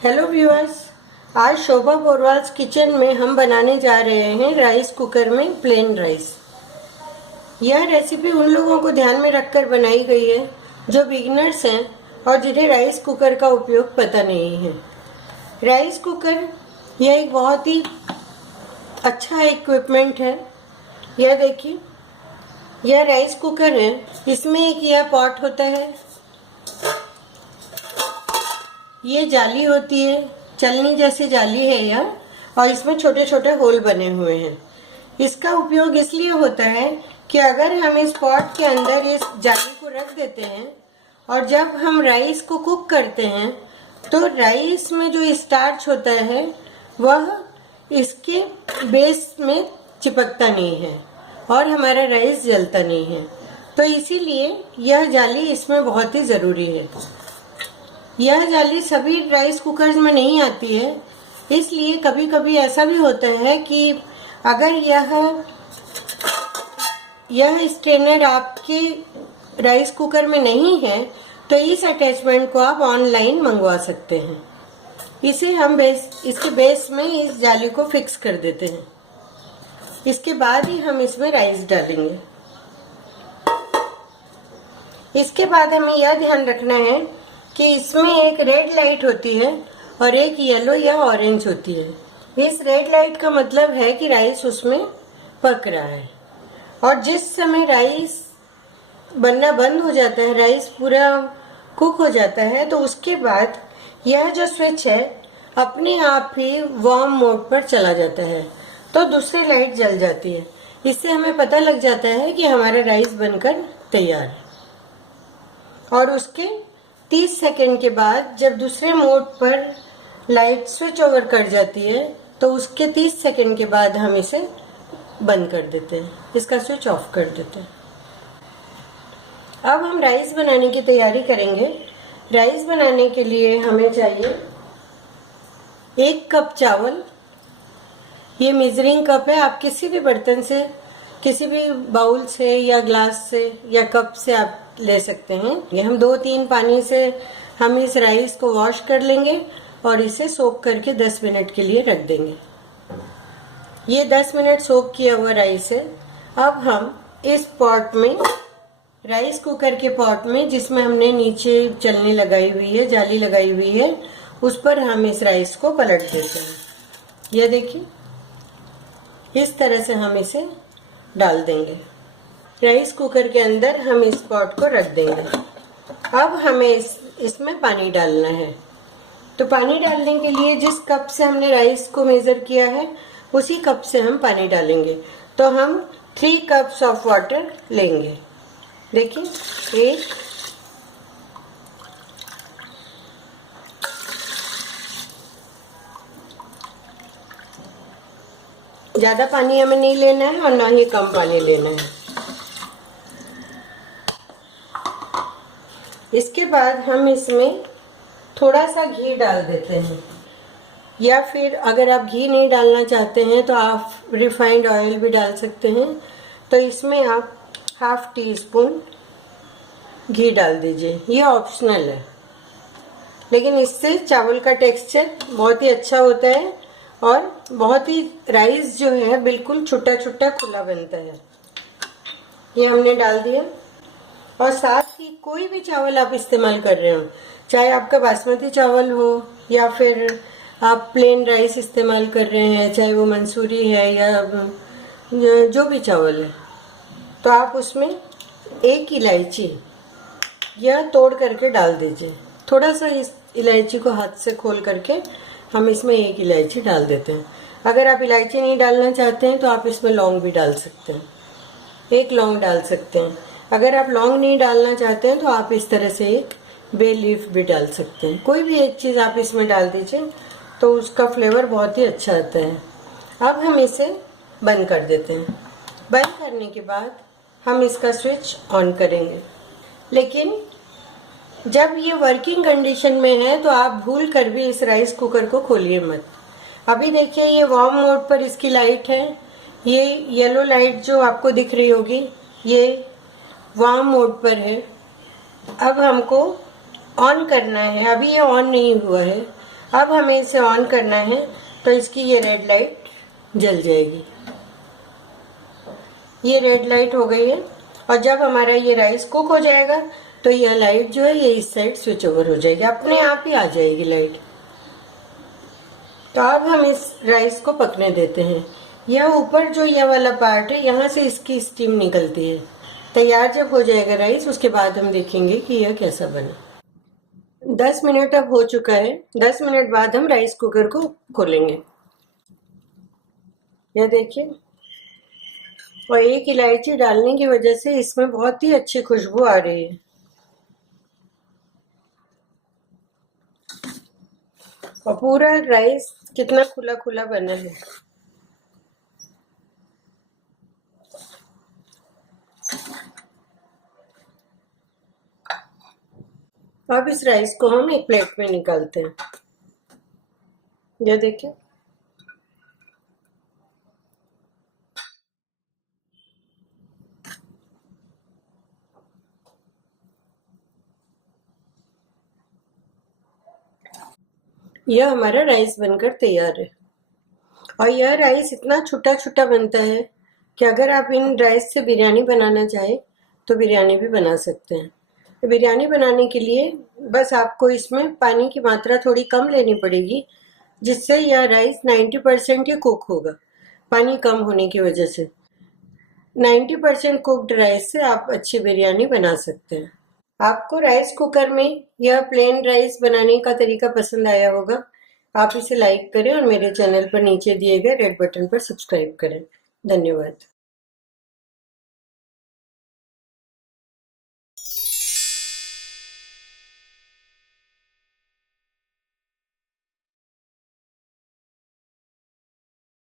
Hello viewers, आज शोभा बोरवाल्स kitchen में हम बनाने जा रहे हैं राइस कुकर में प्लेन राइस। यह रेसिपी उन लोगों को ध्यान में रखकर बनाई गई है जो बिगिनर्स हैं और जिन्हें राइस कुकर का उपयोग पता नहीं है। राइस कुकर यह एक बहुत ही अच्छा इक्विपमेंट है। यह देखिए, यह राइस कुकर है। इसमें एक यह पॉट होता है, ये जाली होती है, चलनी जैसी जाली है यह, और इसमें छोटे छोटे होल बने हुए हैं। इसका उपयोग इसलिए होता है कि अगर हम इस पॉट के अंदर इस जाली को रख देते हैं और जब हम राइस को कुक करते हैं तो राइस में जो स्टार्च होता है वह इसके बेस में चिपकता नहीं है और हमारा राइस जलता नहीं है। तो इसीलिए यह जाली इसमें बहुत ही ज़रूरी है। यह जाली सभी राइस कुकर्स में नहीं आती है, इसलिए कभी कभी ऐसा भी होता है कि अगर यह स्ट्रेनर आपके राइस कुकर में नहीं है तो इस अटैचमेंट को आप ऑनलाइन मंगवा सकते हैं। इसे हम इसके बेस में इस जाली को फिक्स कर देते हैं। इसके बाद ही हम इसमें राइस डालेंगे। इसके बाद हमें यह ध्यान रखना है कि इसमें एक रेड लाइट होती है और एक येलो या ऑरेंज होती है। इस रेड लाइट का मतलब है कि राइस उसमें पक रहा है, और जिस समय राइस बनना बंद हो जाता है, राइस पूरा कुक हो जाता है, तो उसके बाद यह जो स्विच है अपने आप ही वार्म मोड पर चला जाता है, तो दूसरी लाइट जल जाती है। इससे हमें पता लग जाता है कि हमारा राइस बनकर तैयार है। और उसके 30 सेकंड के बाद जब दूसरे मोड पर लाइट स्विच ओवर कर जाती है तो उसके 30 सेकंड के बाद हम इसे बंद कर देते हैं, इसका स्विच ऑफ कर देते हैं। अब हम राइस बनाने की तैयारी करेंगे। राइस बनाने के लिए हमें चाहिए 1 कप चावल। ये मेजरिंग कप है, आप किसी भी बर्तन से, किसी भी बाउल से या ग्लास से या कप से आप ले सकते हैं। ये हम 2-3 पानी से हम इस राइस को वॉश कर लेंगे और इसे सोक करके 10 मिनट के लिए रख देंगे। ये 10 मिनट सोक किया हुआ राइस है। अब हम इस पॉट में, राइस कुकर के पॉट में, जिसमें हमने नीचे चलनी लगाई हुई है, जाली लगाई हुई है, उस पर हम इस राइस को पलट देते हैं। यह देखिए, इस तरह से हम इसे डाल देंगे। राइस कुकर के अंदर हम इस पॉट को रख देंगे। अब हमें इसमें पानी डालना है। तो पानी डालने के लिए जिस कप से हमने राइस को मेज़र किया है उसी कप से हम पानी डालेंगे। तो हम 3 कप्स ऑफ वाटर लेंगे। देखिए, 1, ज़्यादा पानी हमें नहीं लेना है और ना ही कम पानी लेना है। इसके बाद हम इसमें थोड़ा सा घी डाल देते हैं, या फिर अगर आप घी नहीं डालना चाहते हैं तो आप रिफाइंड ऑयल भी डाल सकते हैं। तो इसमें आप 1/2 टीस्पून घी डाल दीजिए। यह ऑप्शनल है, लेकिन इससे चावल का टेक्सचर बहुत ही अच्छा होता है और बहुत ही राइस जो है बिल्कुल छोटा छोटा खुला बनता है। ये हमने डाल दिया। और साथ ही कोई भी चावल आप इस्तेमाल कर रहे हो, चाहे आपका बासमती चावल हो या फिर आप प्लेन राइस इस्तेमाल कर रहे हैं, चाहे वो मंसूरी है या जो भी चावल है, तो आप उसमें 1 इलायची यह तोड़ करके डाल दीजिए। थोड़ा सा इस इलायची को हाथ से खोल करके हम इसमें 1 इलायची डाल देते हैं। अगर आप इलायची नहीं डालना चाहते हैं तो आप इसमें लौंग भी डाल सकते हैं, 1 लौंग डाल सकते हैं। अगर आप लौंग नहीं डालना चाहते हैं तो आप इस तरह से 1 बे लीफ भी डाल सकते हैं। कोई भी एक चीज़ आप इसमें डाल दीजिए तो उसका फ्लेवर बहुत ही अच्छा आता है। अब हम इसे बंद कर देते हैं। बंद करने के बाद हम इसका स्विच ऑन करेंगे। लेकिन जब ये वर्किंग कंडीशन में है तो आप भूल कर भी इस राइस कुकर को खोलिए मत। अभी देखिए, ये वार्म मोड पर इसकी लाइट है। ये येलो लाइट जो आपको दिख रही होगी ये वार्म मोड पर है। अब हमको ऑन करना है। अभी ये ऑन नहीं हुआ है, अब हमें इसे ऑन करना है, तो इसकी ये रेड लाइट जल जाएगी। ये रेड लाइट हो गई है, और जब हमारा ये राइस कुक हो जाएगा तो यह लाइट जो है ये इस साइड स्विच ओवर हो जाएगी, अपने आप ही आ जाएगी लाइट। तो अब हम इस राइस को पकने देते हैं। यह ऊपर जो यह वाला पार्ट है, यहाँ से इसकी स्टीम निकलती है। तैयार जब हो जाएगा राइस, उसके बाद हम देखेंगे कि यह कैसा बना। 10 मिनट अब हो चुका है। 10 मिनट बाद हम राइस कुकर को खोलेंगे। यह देखिए, और एक इलायची डालने की वजह से इसमें बहुत ही अच्छी खुशबू आ रही है। और पूरा राइस कितना खुला खुला बना है। अब इस राइस को हम एक प्लेट में निकालते हैं। ये देखिए, यह हमारा राइस बनकर तैयार है। और यह राइस इतना छोटा छोटा बनता है कि अगर आप इन राइस से बिरयानी बनाना चाहे तो बिरयानी भी बना सकते हैं। तो बिरयानी बनाने के लिए बस आपको इसमें पानी की मात्रा थोड़ी कम लेनी पड़ेगी, जिससे यह राइस 90% ही कुक होगा, पानी कम होने की वजह से। 90% कुक्ड राइस से आप अच्छी बिरयानी बना सकते हैं। आपको राइस कुकर में यह प्लेन राइस बनाने का तरीका पसंद आया होगा। आप इसे लाइक करें और मेरे चैनल पर नीचे दिए गए रेड बटन पर सब्सक्राइब करें। धन्यवाद।